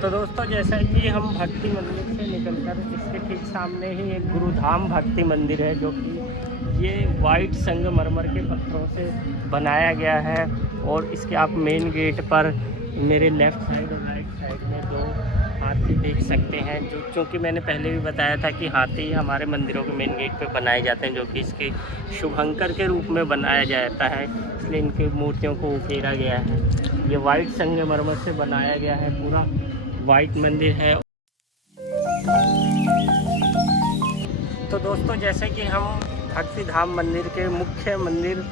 तो दोस्तों, जैसा कि हम भक्ति मंदिर से निकलकर इसके ठीक सामने ही एक गुरुधाम भक्ति मंदिर है, जो कि ये वाइट संगमरमर के पत्थरों से बनाया गया है। और इसके आप मेन गेट पर मेरे लेफ़्ट साइड और राइट साइड में दो हाथी देख सकते हैं। जो क्योंकि मैंने पहले भी बताया था कि हाथी हमारे मंदिरों के मेन गेट पे बनाए जाते हैं, जो कि इसके शुभंकर के रूप में बनाया जाता है, इसलिए इनकी मूर्तियों को उकेरा गया है। ये वाइट संगमरमर से बनाया गया है, पूरा वाइट मंदिर है। तो दोस्तों, जैसे कि हम भक्ति धाम मंदिर के मुख्य मंदिर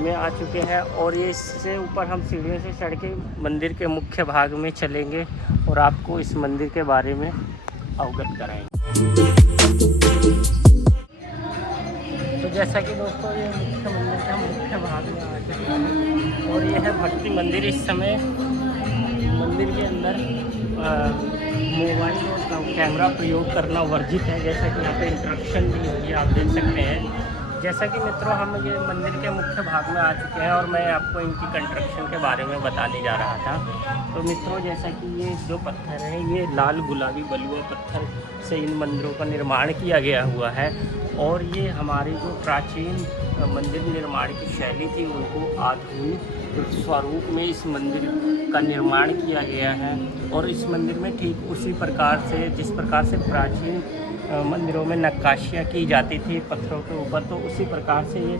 में आ चुके हैं, और ये इससे ऊपर हम सीढ़ियों से चढ़ के मंदिर के मुख्य भाग में चलेंगे और आपको इस मंदिर के बारे में अवगत कराएंगे। तो जैसा कि दोस्तों, ये मुख्य मंदिर के हम मुख्य भाग में आ चुके हैं, और ये है भक्ति मंदिर। इस समय मंदिर के अंदर मोबाइल और कैमरा प्रयोग करना वर्जित है, जैसा कि यहाँ पे इंस्ट्रक्शन भी होगी, आप देख सकते हैं। जैसा कि मित्रों, हम ये मंदिर के मुख्य भाग में आ चुके हैं और मैं आपको इनकी कंस्ट्रक्शन के बारे में बताने जा रहा था। तो मित्रों, जैसा कि ये जो पत्थर है, ये लाल गुलाबी बलुआ पत्थर से इन मंदिरों का निर्माण किया गया हुआ है। और ये हमारी जो प्राचीन मंदिर निर्माण की शैली थी, उनको आधुनिक स्वरूप में इस मंदिर का निर्माण किया गया है। और इस मंदिर में ठीक उसी प्रकार से, जिस प्रकार से प्राचीन मंदिरों में नक्काशियाँ की जाती थी पत्थरों के ऊपर, तो उसी प्रकार से ये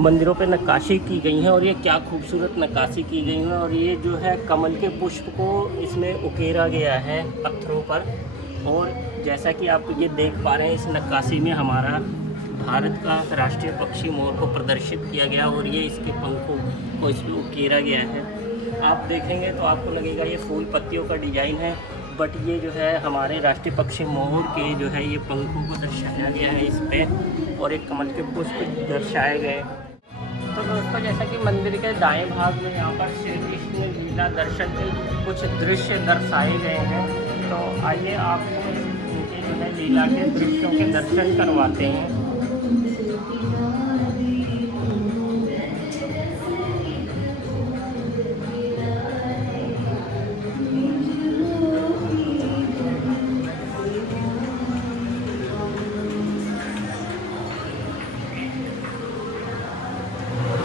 मंदिरों पे नक्काशी की गई है। और ये क्या खूबसूरत नक्काशी की गई है। और ये जो है कमल के पुष्प को इसमें उकेरा गया है पत्थरों पर। और जैसा कि आप ये देख पा रहे हैं, इस नक्काशी में हमारा भारत का राष्ट्रीय पक्षी मोर को प्रदर्शित किया गया, और ये इसके पंखों को इसमें उकेरा गया है। आप देखेंगे तो आपको लगेगा ये फूल पत्तियों का डिज़ाइन है, बट ये जो है हमारे राष्ट्रीय पक्षी मोर के जो है ये पंखों को दर्शाया गया है इस पर, और एक कमल के पुष्प दर्शाए गए। तो दोस्तों, जैसा कि मंदिर के दाएं भाग में यहाँ पर श्री कृष्ण लीला दर्शन के कुछ दृश्य दर्शाए गए हैं। तो आइए आपको इनके जो है लीला के दृश्यों के दर्शन करवाते हैं।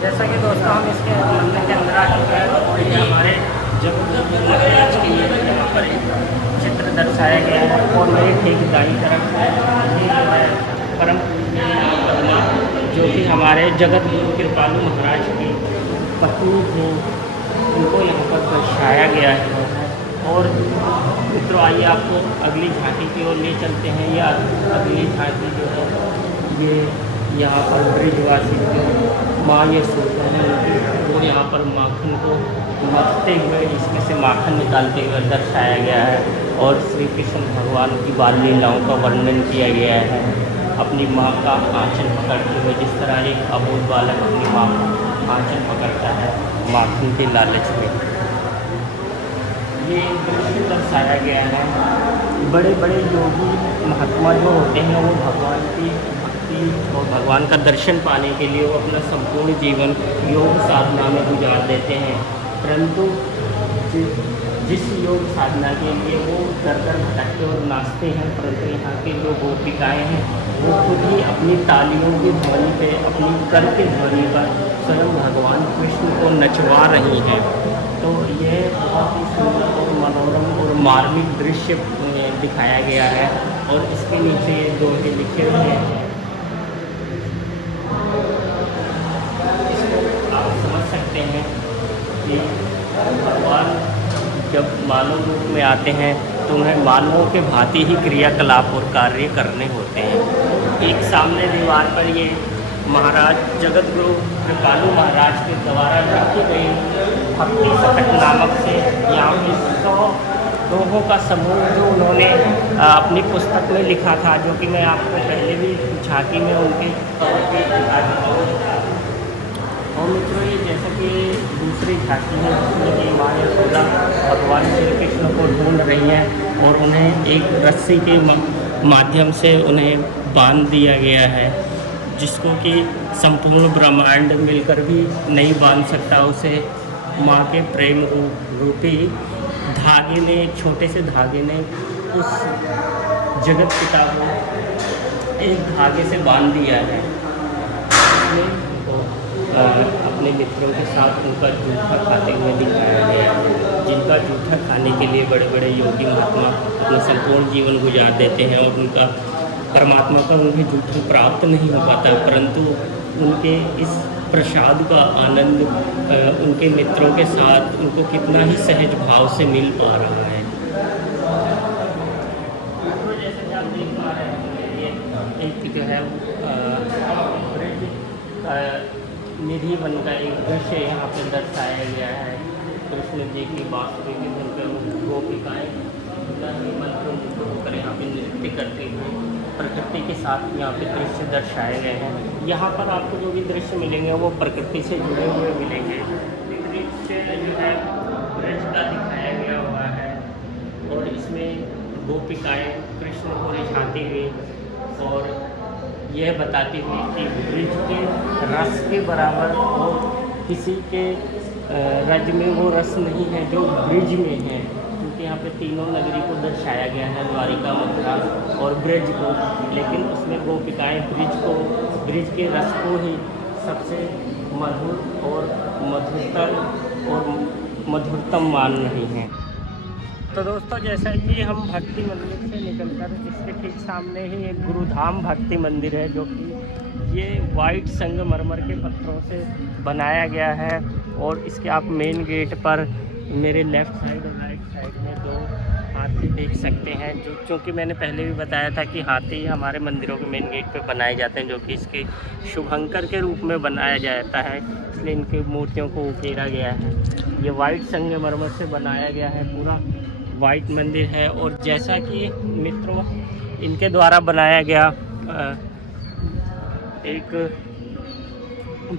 जैसा कि दोस्तों, हम इसके मंदिर के अंदर आ चुके हैं, और ये हमारे जगत महाराज के लिए यहाँ पर एक चित्र दर्शाया गया है। और मेरे ठीक दाईं तरफ है ये जो है परम पद्मा, जो कि हमारे जगत गुरु कृपालु महाराज की पत्नी थी, उनको यहाँ पर दर्शाया गया है। और मित्रों, आइए आपको अगली झांकी की ओर ले चलते हैं। या अगली झांकी जो है ये यहाँ पर ब्रिजवासी जो माँ यशोदा है, और यहाँ पर माखन को मथते हुए, इसमें से माखन निकालते हुए दर्शाया गया है। और श्री कृष्ण भगवान की बाल लीलाओं का वर्णन किया गया है, अपनी माँ का आंचल पकड़ते हुए, जिस तरह एक अबोध बालक अपनी माँ का आंचल पकड़ता है माखन के लालच में। ये दृश्य दर्शाया गया है। बड़े बड़े योगी महात्मा जो होते हैं, वो भगवान की और भगवान का दर्शन पाने के लिए वो अपना संपूर्ण जीवन योग साधना में गुजार देते हैं। परंतु जिस योग साधना के लिए वो दर दर भटकते और नाचते हैं, परंतु यहाँ के जो गोपिकाएँ हैं, वो खुद ही अपनी तालियों की ध्वनि पे, अपनी कर की ध्वनि पर स्वयं भगवान कृष्ण को नचवा रही हैं। तो यह बहुत ही सुंदर और मनोरम और मार्मिक दृश्य दिखाया गया है। और इसके नीचे ये दोहे लिखे हुए हैं, हैं कि भगवान जब मानव रूप में आते हैं तो उन्हें मानवों के भांति ही क्रियाकलाप और कार्य करने होते हैं। एक सामने दीवार पर ये महाराज जगत गुरु कृपालु महाराज के द्वारा लिखी गई भक्ति शतक नामक से यहाँ पे 100 लोगों का समूह जो उन्होंने अपनी पुस्तक में लिखा था, जो कि मैं आपको पहले भी झांकी में उनके तौर पे दिखा चुका हूँ। और मित्रों, ये जैसा कि दूसरी झांकी है, जिसमें कि माँ यशोदा भगवान श्री कृष्ण को ढूंढ रही हैं, और उन्हें एक रस्सी के माध्यम से उन्हें बांध दिया गया है, जिसको कि संपूर्ण ब्रह्मांड मिलकर भी नहीं बांध सकता उसे। माँ के प्रेम रूपी धागे ने, छोटे से धागे ने उस जगत पिता को एक धागे से बांध दिया है। इसमें अपने मित्रों के साथ उनका जूठा खाते हुए दिखाया गया है, जिनका जूठा खाने के लिए बड़े बड़े योगी महात्मा अपना संपूर्ण जीवन गुजार देते हैं और उनका परमात्मा का उन्हें जूठा प्राप्त नहीं हो पाता, परंतु उनके इस प्रसाद का आनंद उनके मित्रों के साथ उनको कितना ही सहज भाव से मिल पा रहा है। तो जैसे कि आप देख पा रहे हैं, ये एक जो है निधि वन का एक दृश्य यहाँ पे दर्शाया गया है। कृष्ण जी की बांसुरी की धुन पे गोपिकाएँ मंत्र होकर यहाँ पे नृत्य करते हुए प्रकृति के साथ यहाँ पे दृश्य दर्शाए गए हैं। यहाँ पर आपको जो भी दृश्य मिलेंगे वो प्रकृति से जुड़े हुए मिलेंगे। दृश्य जो है ब्रज का दिखाया गया हुआ है और इसमें गोपिकाएँ कृष्ण को रिझाती हुई और यह बताती हुई कि ब्रज के रस के बराबर और किसी के रज में वो रस नहीं है जो ब्रज में है, क्योंकि यहाँ पे तीनों नगरी को दर्शाया गया है, द्वारिका, मथुरा और ब्रज को, लेकिन उसमें गोपिकाएँ ब्रज के रस को ही सबसे मधुर और मधुरतम मान रही हैं। तो दोस्तों, जैसा कि हम भक्ति मंदिर से निकलकर इसके ठीक सामने ही एक गुरुधाम भक्ति मंदिर है, जो कि ये वाइट संगमरमर के पत्थरों से बनाया गया है। और इसके आप मेन गेट पर मेरे लेफ़्ट साइड और राइट साइड में 2 हाथी देख सकते हैं, जो क्योंकि मैंने पहले भी बताया था कि हाथी हमारे मंदिरों के मेन गेट पे बनाए जाते हैं, जो कि इसके शुभंकर के रूप में बनाया जाता है, इसलिए इनकी मूर्तियों को उकेरा गया है। ये वाइट संगमरमर से बनाया गया है, पूरा वाइट मंदिर है। और जैसा कि मित्रों इनके द्वारा बनाया गया एक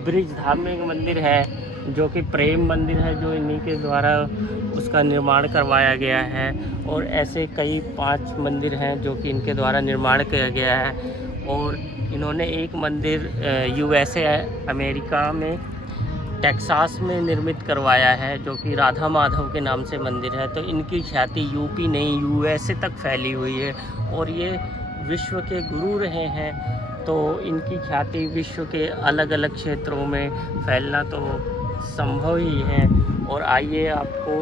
ब्रिज धार्मिक मंदिर है, जो कि प्रेम मंदिर है, जो इन्हीं के द्वारा उसका निर्माण करवाया गया है। और ऐसे कई 5 मंदिर हैं जो कि इनके द्वारा निर्माण किया गया है। और इन्होंने एक मंदिर USA अमेरिका में टेक्सास में निर्मित करवाया है, जो कि राधा माधव के नाम से मंदिर है। तो इनकी ख्याति यूपी नहीं USA तक फैली हुई है और ये विश्व के गुरु रहे हैं, तो इनकी ख्याति विश्व के अलग अलग क्षेत्रों में फैलना तो संभव ही है। और आइए आपको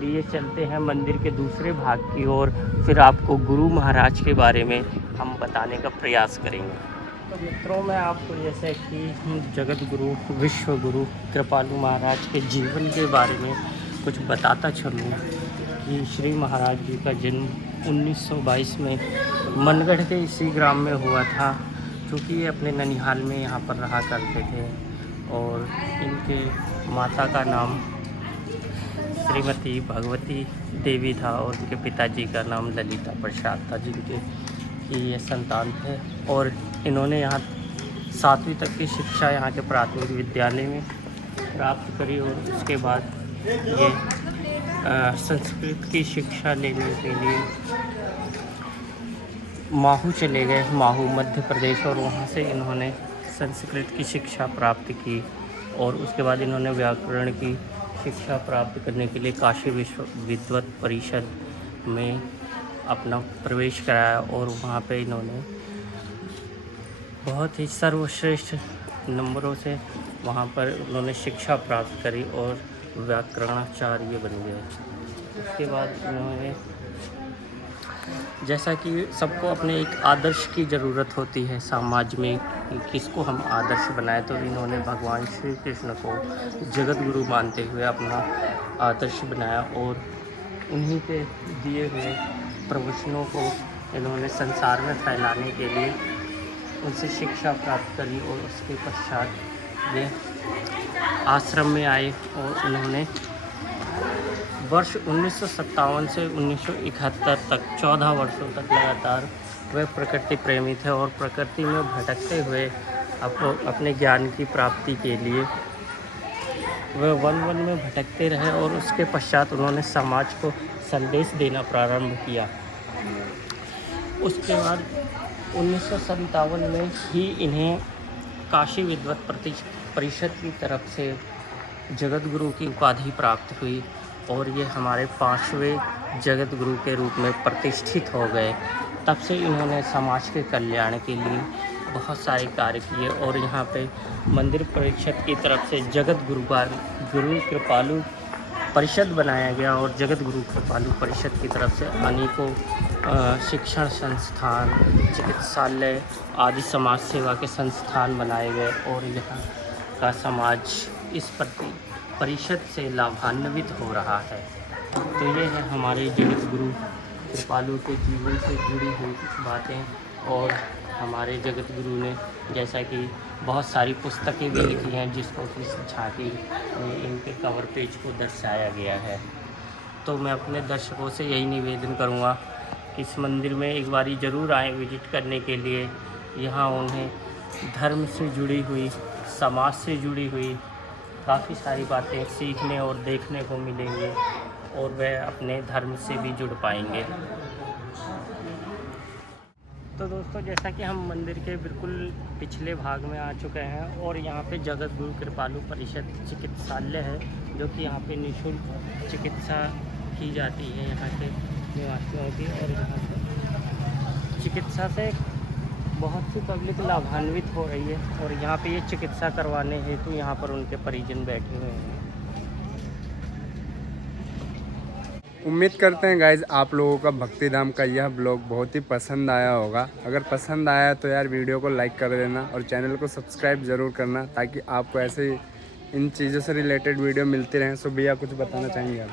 लिए चलते हैं मंदिर के दूसरे भाग की ओर, फिर आपको गुरु महाराज के बारे में हम बताने का प्रयास करेंगे। तो मित्रों, मैं आपको जैसे कि जगत गुरु, विश्व गुरु कृपालु महाराज के जीवन के बारे में कुछ बताता चलूँ कि श्री महाराज जी का जन्म 1922 में मनगढ़ के इसी ग्राम में हुआ था, क्योंकि ये अपने ननिहाल में यहाँ पर रहा करते थे। और इनके माता का नाम श्रीमती भगवती देवी था और उनके पिताजी का नाम ललिता प्रसाद था, जिनके की ये संतान थे। और इन्होंने यहाँ 7वीं तक की शिक्षा यहाँ के प्राथमिक विद्यालय में प्राप्त करी और उसके बाद ये संस्कृत की शिक्षा लेने के लिए माहू चले गए, माहू मध्य प्रदेश, और वहाँ से इन्होंने संस्कृत की शिक्षा प्राप्त की। और उसके बाद इन्होंने व्याकरण की शिक्षा प्राप्त करने के लिए काशी विश्व विद्वत परिषद में अपना प्रवेश कराया और वहाँ पे इन्होंने बहुत ही सर्वश्रेष्ठ नंबरों से वहाँ पर उन्होंने शिक्षा प्राप्त करी और व्याकरणाचार्य बन गए। उसके बाद इन्होंने, जैसा कि सबको अपने एक आदर्श की ज़रूरत होती है समाज में, किसको हम आदर्श बनाएं, तो इन्होंने भगवान श्री कृष्ण को जगत गुरु मानते हुए अपना आदर्श बनाया और उन्हीं के दिए हुए प्रवचनों को इन्होंने संसार में फैलाने के लिए उनसे शिक्षा प्राप्त करी। और उसके पश्चात ये आश्रम में आए और उन्होंने वर्ष 1957 से 1971 तक 14 वर्षों तक लगातार वे प्रकृति प्रेमी थे और प्रकृति में भटकते हुए अपने ज्ञान की प्राप्ति के लिए वे वन में भटकते रहे। और उसके पश्चात उन्होंने समाज को संदेश देना प्रारंभ किया। उसके बाद 1957 में ही इन्हें काशी विद्वत परिषद की तरफ से जगत गुरु की उपाधि प्राप्त हुई और ये हमारे 5वें जगत गुरु के रूप में प्रतिष्ठित हो गए। तब से इन्होंने समाज के कल्याण के लिए बहुत सारे कार्य किए और यहाँ पे मंदिर परिषद की तरफ से जगत गुरु कृपालु परिषद बनाया गया और जगत गुरु कृपालु परिषद की तरफ से अनेकों शिक्षण संस्थान, चिकित्सालय आदि समाज सेवा के संस्थान बनाए गए और यहाँ का समाज इस परिषद से लाभान्वित हो रहा है। तो ये है हमारे जगत गुरु कृपालु के जीवन से जुड़ी हुई कुछ बातें। और हमारे जगत गुरु ने जैसा कि बहुत सारी पुस्तकें भी लिखी हैं जिसको कि इस झांकी में इनके कवर पेज को दर्शाया गया है। तो मैं अपने दर्शकों से यही निवेदन करूँगा कि इस मंदिर में एक बारी ज़रूर आएँ विजिट करने के लिए। यहाँ उन्हें धर्म से जुड़ी हुई, समाज से जुड़ी हुई काफ़ी सारी बातें सीखने और देखने को मिलेंगी और वह अपने धर्म से भी जुड़ पाएंगे। तो दोस्तों, जैसा कि हम मंदिर के बिल्कुल पिछले भाग में आ चुके हैं और यहाँ पे जगत गुरु कृपालु परिषद चिकित्सालय है, जो कि यहाँ पे निःशुल्क चिकित्सा की जाती है यहाँ के निवासियों की। और यहाँ पे चिकित्सा से बहुत सी पब्लिक लाभान्वित हो रही है और यहाँ पे ये चिकित्सा करवाने हेतु यहाँ पर उनके परिजन बैठे हुए हैं। उम्मीद करते हैं गाइज आप लोगों का भक्ति धाम का यह ब्लॉग बहुत ही पसंद आया होगा। अगर पसंद आया तो यार वीडियो को लाइक कर देना और चैनल को सब्सक्राइब ज़रूर करना, ताकि आपको ऐसे ही इन चीज़ों से रिलेटेड वीडियो मिलती रहें। सो भैया कुछ बताना चाहेंगे आप?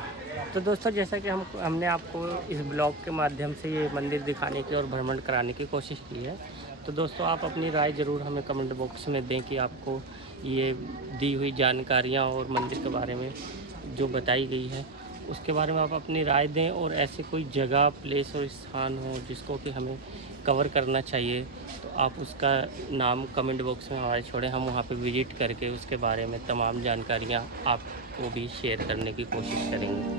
तो दोस्तों, जैसा कि हमने आपको इस ब्लॉग के माध्यम से ये मंदिर दिखाने की और भ्रमण कराने की कोशिश की है। तो दोस्तों, आप अपनी राय ज़रूर हमें कमेंट बॉक्स में दें कि आपको ये दी हुई जानकारियाँ और मंदिर के बारे में जो बताई गई है उसके बारे में आप अपनी राय दें। और ऐसे कोई जगह, प्लेस और स्थान हो जिसको कि हमें कवर करना चाहिए तो आप उसका नाम कमेंट बॉक्स में हमारे छोड़ें। हम वहाँ पे विजिट करके उसके बारे में तमाम जानकारियाँ आपको भी शेयर करने की कोशिश करेंगे।